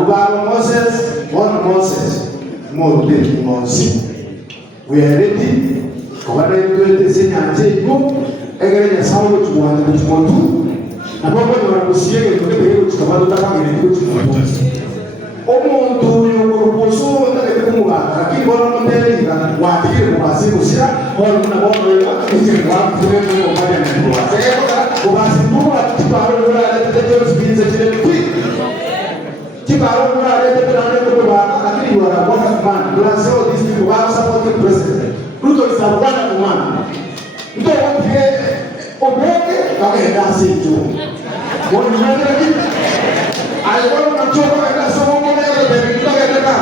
Moses, one Moses, more than Moses. We are ready. What I do is in and say, go, again, a sound which one which want to. And what I was saying, which come out of the family, which one. Omo to you poso na kumuga, lakini bora mbele na waadili kubasi kusia, bora mbona hizi watu ndio kufanya nini? Sasa kubasi kwa kiparo wala tete spinza chile quick. Kiparo wala tete na ndio kwa lakini wala bora man. Because all these people are supporting president. Ruto is a one man. Ndio wapige obeke kama ndasi tu. Wani alikuwa mchoka katika somo moja la kutoka katika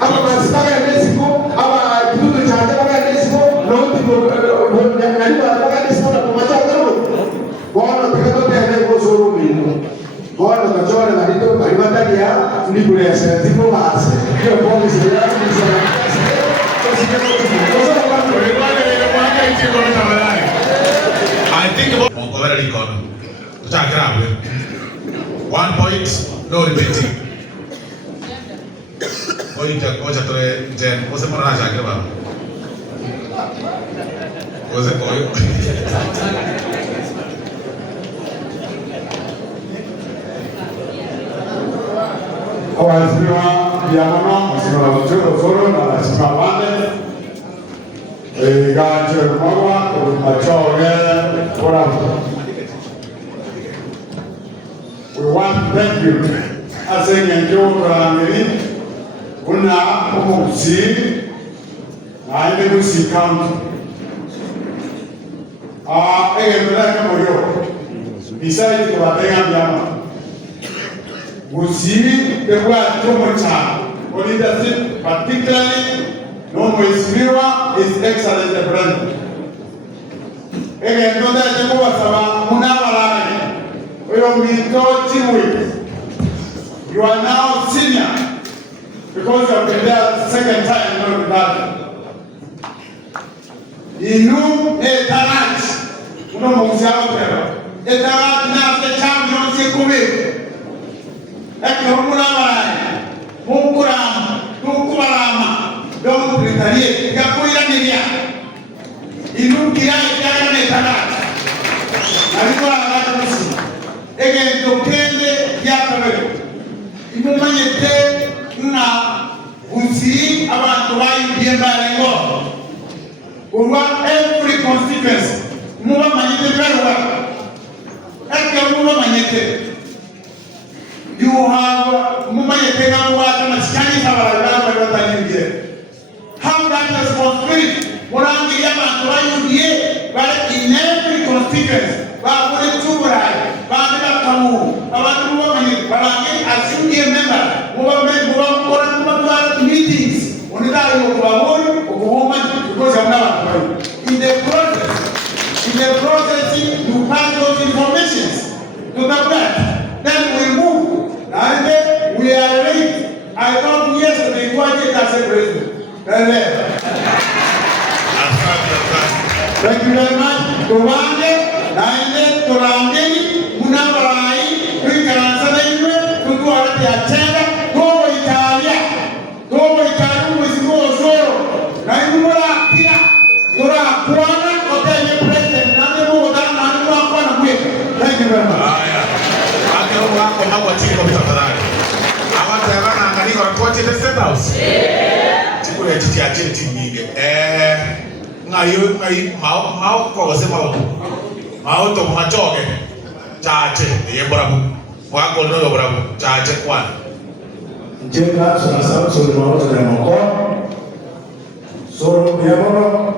ama masitaka ya Mexico ama kitu cha ajabu ya Mexico na wote nani wanataka Mexico na kumacha karo bwana tukatoka tena kwa soro mimi bwana tukachora na ndio alibadali ya ndivyo ya sasa ndipo basi hiyo bongo sio ya sana I think about over the corner. One point, no repeating. Point ngoja toe 10. Wose mbona haja baba? Wose koyo. Wazima bianono, wazima watoto soro na wazima wale. Gaje mwa kwa machoge kwa. We want to thank you. As a Gusii, I am Gusii County. I am besides the Matiang'i, Gusii, the word too much time. For leadership, particularly, no His Excellency President. Again, no that you you are now senior because you have been there second time, not that. Inu etarat, uno muzao pero. Etarat na se champion se kumi. Ekyo mulamalai, mukurama, domu Britanie, kakuira niria. Inu kiai kaya etarat. Alikuwa anataka Again, to kende yakabelo. Imumanyete na Gusii abantu bayimba lengo. Over every constituency. Muba manyete very well. Eke muba manyete. You have mumanyete na muba na chani sabala kwa watanyingie. How that responsibility. Murangi ya abantu bayimba but in every constituency. Ba wole tuburai. As you member, meetings. In the process, you pass those informations to the back. Then we move. And then we are ready. I thought yesterday you wanted as a president. Thank you very much. Mau ko se mau to machoge chache ye brabu wa ko no brabu chache kwa Jenga sana so mau to moko so biamono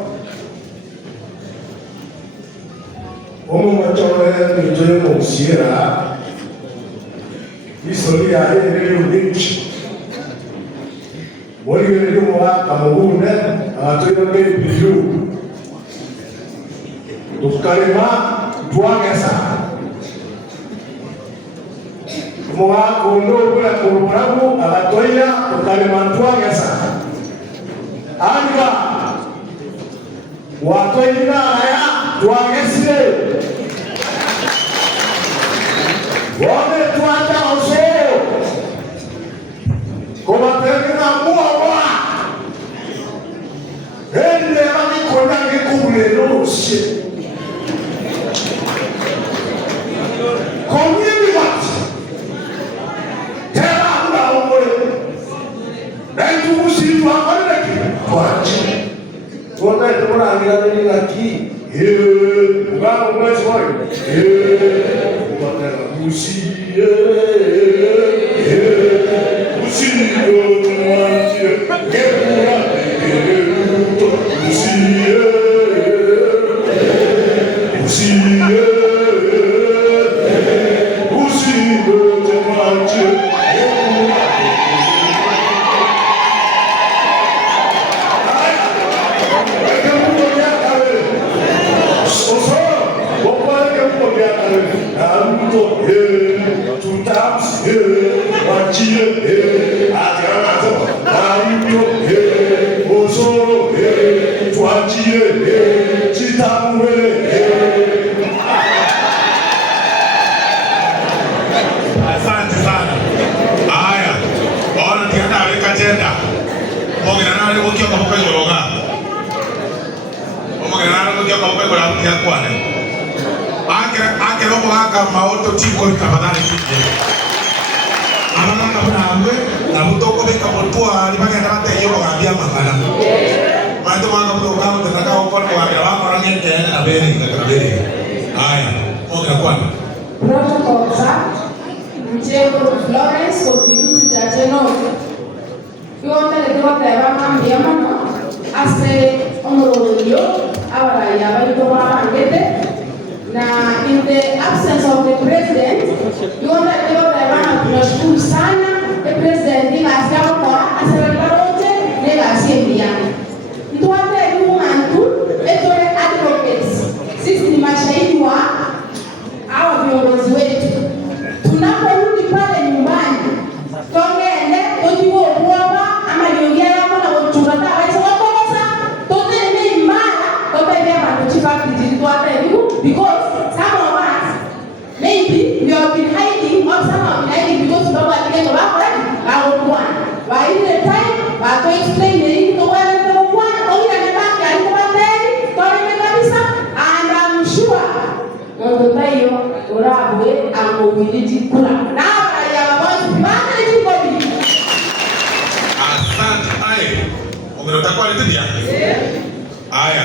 omo machoge ni joye mo sira historia ile ndio Wali wale mwa kamugune atoyo ke bilu tukalema tuangesa mwa kondo kula kumurabu abatoya tukalema tuangesa anga watoyina aya tuangesile wale tuata oso Tuangalie tuna angira nini laki. Ugawa kwa swali. Tuangalie Gusii. Gusii mwanzie. Kepura. Gusii. Gusii. Gusii mwanzie. Ruto, tutams, Matiang'i, Matiang'i, Ruto, Gusii, tuachie, chitamwe. Asante sana. Haya, ona tianda weka tenda. Mongera nale mukio kwa kwa yoronga. Mongera nale mukio kwa kwa kwa kwane. Ake robo haka maoto tiko tafadhali kije. Amana kabla amwe na mutoko beka motua libanga ndate hiyo ngambia makala. Mato manga mutoko kama tataka kwa kwa rangi tena na bere na bere. Haya, mongera kwane. Protocol za mjengo Florence kwa kitu cha Genoa. Yote ndio kwa kambia mama ase onorolio awara ya bali kwa ngete. Now, in the absence of the president, you want to tell the man to sana, the president ni asia kwa asalarote ni asia ndiani. Ntuate yumantu etore advocates. Sisi ni mashahidi wa hawa viongozi wetu. Tunaporudi pale nyumbani, tongende totiwo kuomba ama liongea yako na kuchungata waisa wakosa, tote ni imara, tote ni hapa tuchipati tuate yu because some of us maybe we have been hiding or some have been hiding because Baba again of our one. Why in the time to explain the one and the one only at the back and the and I'm sure on the tayo Urabwe and mobility kula. Now I am about to manage body. Asante aye. Unataka nini ya? Aya.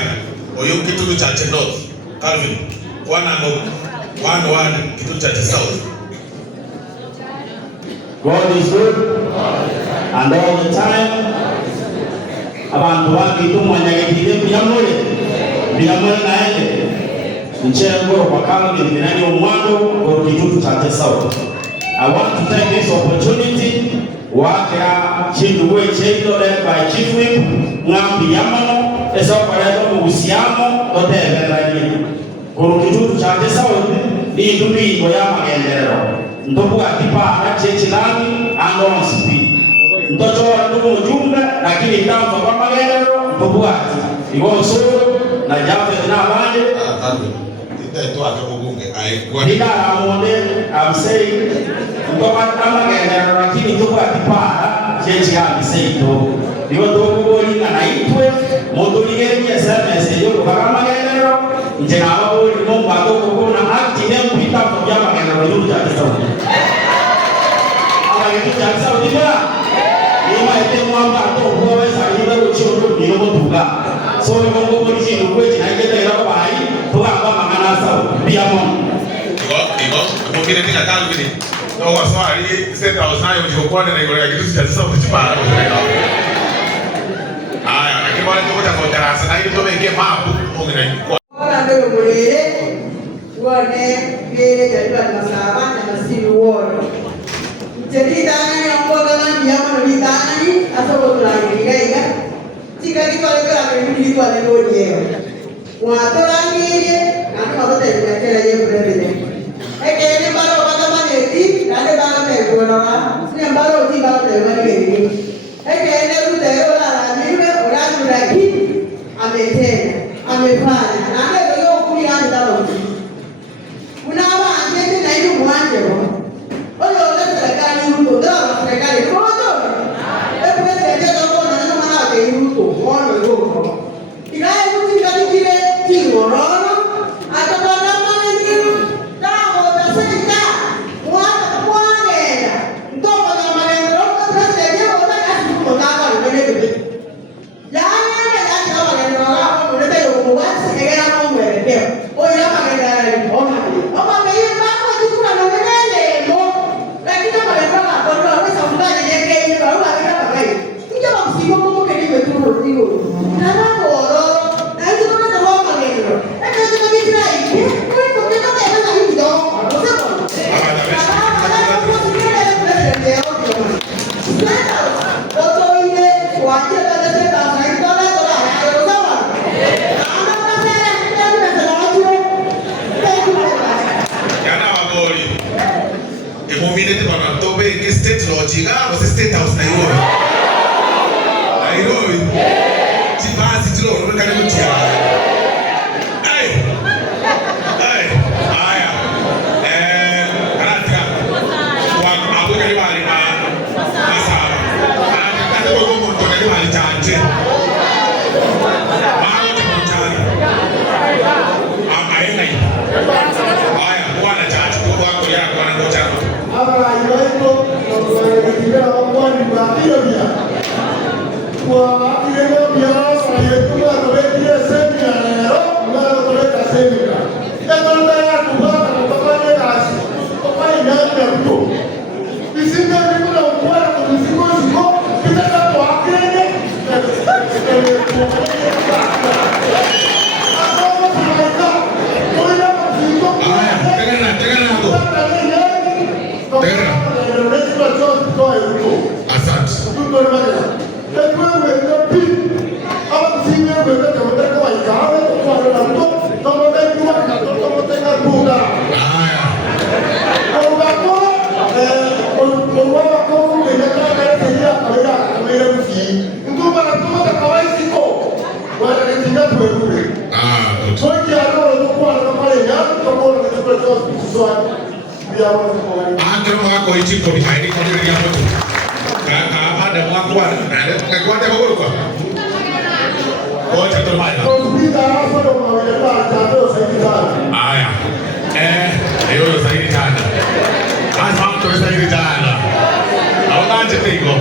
Oyo kitu cha North. Calvin. One kitu cha South. God is good and all the time. Abantu bakitu mwanyagitire kuyamule. Biyamule naende. Nchengo kwa Calvin binani omwando kwa kitu cha South. I want to take this opportunity wakira chindu we chendo led by Chief Whip ngambi yamano esa kwareto mugusiamo toteberaje. Kwa kitu cha South ni ndubi ya magenderero. Ndobu atipa chechilani ando speed. Ndoto ndubu mjumbe lakini kama kwa magenderero ndobu ati. Igoso na jafe na bande. Ito akamugunge aikwa. Nida amonde I'm saying ndobu magenderero lakini ndobu atipa chechilani seito. Ndio ndobu linga na itwe motoligeni SMS yo kwa magenderero. Njena wao ni Mungu atoko kuna active mpita kwa jamaa ngana rudi ya Saudi. Ala yetu ya Saudi bwana. Ni maite mwamba atoko wewe sasa ndio choro ni motuga. So ni Mungu polisi ndio na ngeta ila kwa hai toka kwa mangana Saudi. Bia Mungu. Iko mwingine tika Calvin. Ndio waswali sasa usayo mjokwana na ile kitu cha Saudi chipara. Aya, akibali tuko kwa darasa na ile tumeingia mapu mwingine. Ndio mulele wone yeye jaribu masaba na masiru woro jadi tana ni ambo kana dia mana di tana ni aso lagi gaiga jika di kalau kalau di itu ada loje wato lagi ye nanti mau teh kira je berbeda kene baru kata mana di nanti baru teh gua ni baru di baru teh mana ni kene tu teh orang ni orang lagi ameten amefanya na leo yo kuliana dawa unawa ajende na hiyo mwanje oyo ole serikali Ruto dawa serikali Ruto president ndio na maana yake Ruto ono Ruto ila Ruto ndio kile tioro atapata mali dawa za serikali mwana mwana ndio kwa maana Ruto president ndio State House Nairobi. Nairobi. Basi tu leo unataka kutia. Hey. Hey. Haya. Karata. Kwa abu kali wali ma. Sasa. Karata kwa kwa mtu kali wali chache. Mao tu mchana. Aina hii. Haya, bwana chache. Kwa kwa yako anangoja. Hapa iwapo kwa wani kwa hiyo pia. Kwa ile pia sasa yetu kwa ile semina leo, mara kwa semina. Ndio ya kubaka na kufanya kazi. Kwa hiyo ndio tu. Bisinga bila kwa mzigo ziko kitaka kwa akene. Wako hichi kwa haidi kwa nini hapo tu. Ada mwako kwa ndio kwa. Ngoja tu baya. Haya. Hiyo zaidi sana. Basi mtu zaidi sana. Aonanje pigo.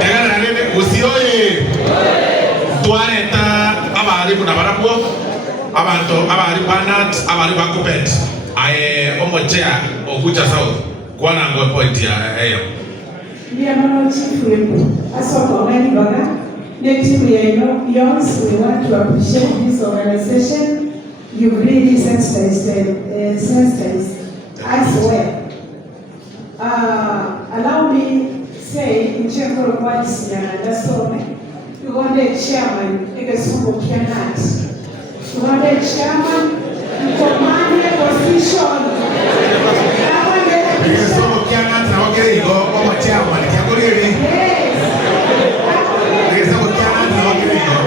Tena nene usioye. Tuaneta abali kuna barapo. Abantu abali banat abali bakupet. Omochea okucha south. Kwana ngo point ya eyo. Dear Mama Chief Whip, as for Omani Baga, native yours, we want to appreciate this organization. You've really sensitized us well. Allow me say, in general, what's that's all. We want a chairman, a small cannot. We want a chairman, command a position. Somo kiana na wakere igo kwa chama ni kiagoriri. Yes. Somo kiana na wakere igo.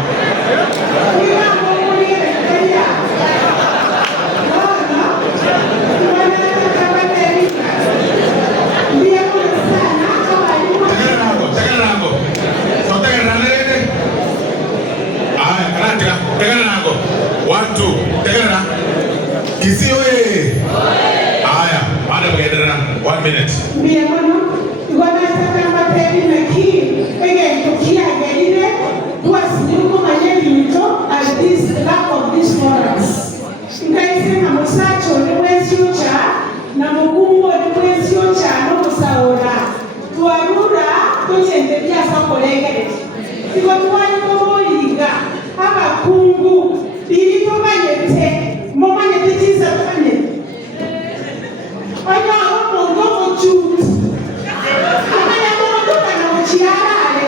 Gusii oye. Haya, madam Gedera, 1 minute. Miamano, wanataka mapeni meki, again, tukia gelile, tuwasinyuko manyevi mito, at this lack of this morals. Ngaise na musacho, niwezi ucha, na mugumu niwezi ucha, no musaora. Tuarura, tuchendelia sako legere. Siko tuwani kumoiga, hapa kungu, ili tumayete, momanyete tisa kane. Oya, homo ngomo chut. Amaya ngomo toka na uchiarale.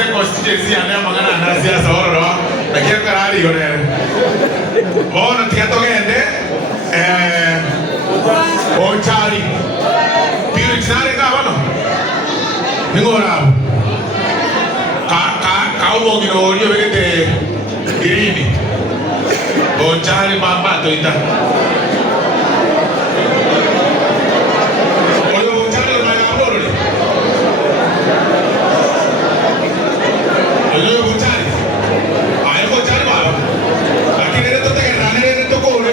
ase constituency ane magana na siasa oro na kia karari yone bona tiatogende Ochari Piri Tsare ka bano Ningora ka umo ngiro rio vegete Irini Ochari mamba toita Oyo Ochari maya amore Oyo Ochari Ayo Ochari baba Lakini nito teke rane nito kore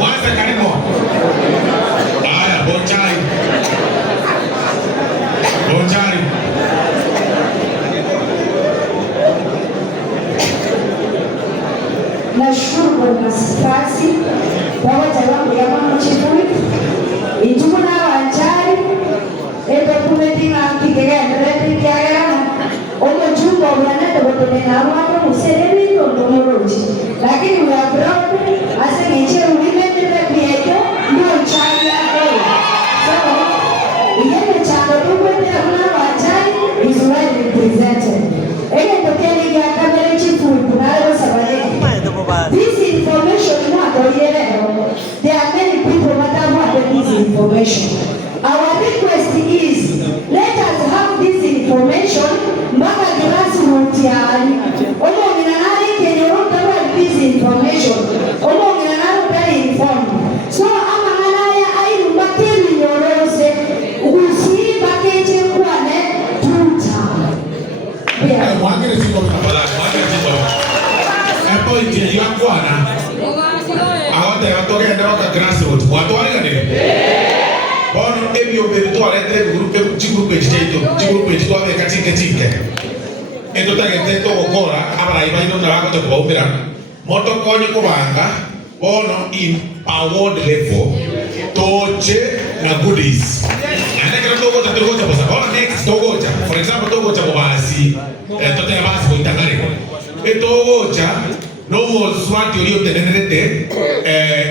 Wasa karimo Aya Ochari Ochari Nashukuru kwa nafasi pamoja wangu ya mama chifui itumuna wanjari ebe kumetinga kikega ndrete kiagera omo jumbo mwanete botone na watu musereri ndomoroji lakini we are proud as a nature women creator no child so yeye chando tukwete kuna wanjari is well represented ege tokeni ya kamera chifui kunalo sabale. This information there are many people that have wanted this information. Our request is let us have this information mpaka grassroots yani. Omo minanari kenye wote wa this information. Omo minanari very informed. So ama nalaya ayi mbakeni nyorose Gusii package kwa ne tuta. Yeah. Mwangere siko mtabala. Epo iti ya kwana. Awote watogende waka grassroots. Watu wale gani? Bono ebyo beto alete grupo ejito ave katinke. Eto tagete to okora abara ibaino na wako to kuombera. Moto konye kubanga bono in award level toche na goodies. Ane kira togo cha bosa. Bono next togo cha. For example togo cha bobasi. Tote ya basi kuitangare. Togo cha no swati olio tenerete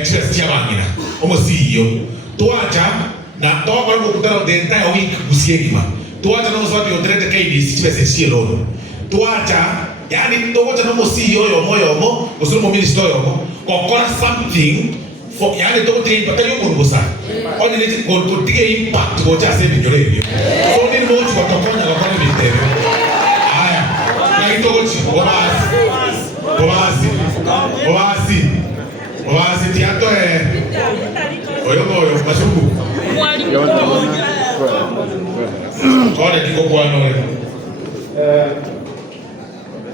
chestia bangina. Omo CEO. Tuacha na toa kwa kukutana the entire week Gusii. Tuacha no swati oterete KDC chipese shielo. Tuacha yani toacha no CEO yo moyo usumo minister yo kokora something for yani to te impata yo kurbusa. Oni ne ko tige impact ko cha se binyorevyo. So ni mo kwa tokonya kwa kwa mitero. Aya. Na itochi Obasi tiato oyo mashuku Kone kiko kwa nore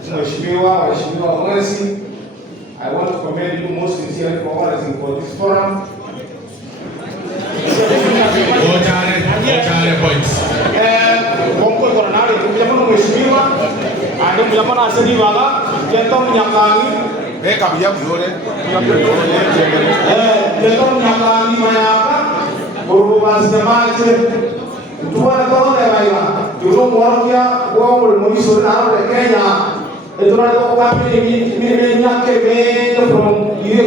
Mheshimiwa Mwesi, I want to commend you most sincerely for organizing for this forum. Ojare points. Mongko koronari kumjamana mheshimiwa, ande mjamana asili waga, jento Matiang'i. Kabia mzore. Jento Matiang'i mayaka, urubasi jamaje. Tuwana todo de baiba. Juro muarkia, uang bermuiso na Kenya. Itu ada orang ini nyake from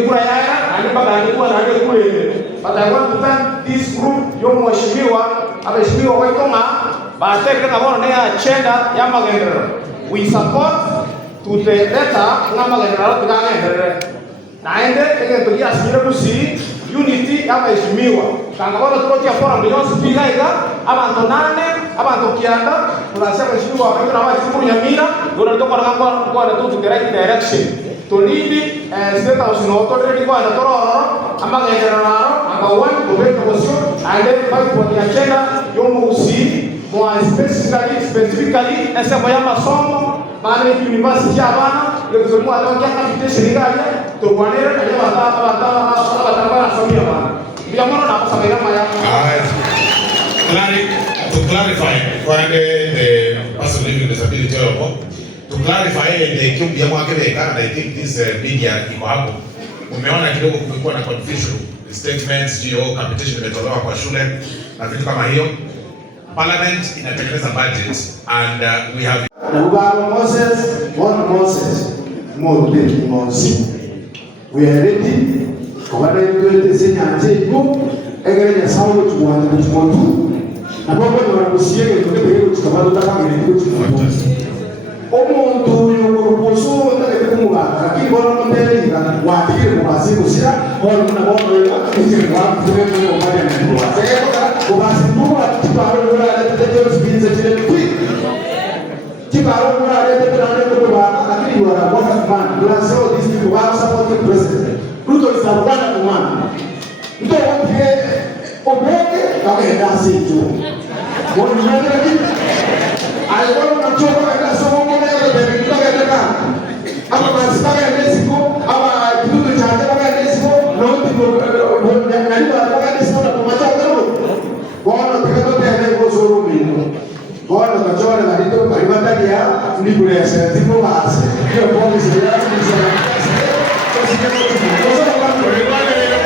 Kuraya, ada bagani kuat ada kulit. But I want to thank this group, yung mheshimiwa, abeshimiwa kwa itonga, baate kita ngabona na agenda ya magendera. We support to the letter nga magendera tukagendera. Naende tukia asira Gusii unity ya mheshimiwa. Kangabona tukotia forum ndio spika ika abantu nane abantu kianda tunasema mheshimiwa kwa na watu kunyamira ndio ndio kwa na tu the right direction to lead state house no to ready kwa na toro amagendera naro one to make a position and then fight for the agenda yo Gusii more specifically ese moya masomo bana university abana ndio kuzomwa ndio kama serikali to kwanera na jamaa bata samia bana bila mwana na kusamia maya to clarify for the person living with disability to clarify the kiumbi ya mwake beka and I think this media iko hapo umeona kidogo kumekuwa na confusion statements GO capitation imetolewa kwa shule na vitu kama hiyo. Parliament inatengeneza budget and we have Moses we are ready kwa ndio Senyanje iko egere ya sawo tuwanda tumotu na baba ni wanabusiyege tukebele tukamado takangere tumotu omuntu yokurupusu ndakekumuba lakini bora muteringa watikire mubasi kusira ora muna bono ya kutirwa kutirwa mu baya na kuba seka kubasi tuwa tibaro ora tetero spinze tire twi tibaro ora tetero kuba lakini ora boka man blase all these people who support the president Ruto is a one man ndo wote obeke kaenda situ bora mwana alikuwa mnachoka katika somo moja la Biblia katika ama masipaka ya Mexico ama kitu cha ajabu ya Mexico na ndio ndio kwa Mexico na kwa macho bwana tukatoka ya leo zoro mimi bwana tukachora na ndio kalibata ya ndipo ya sasa ndipo basi kwa polisi ya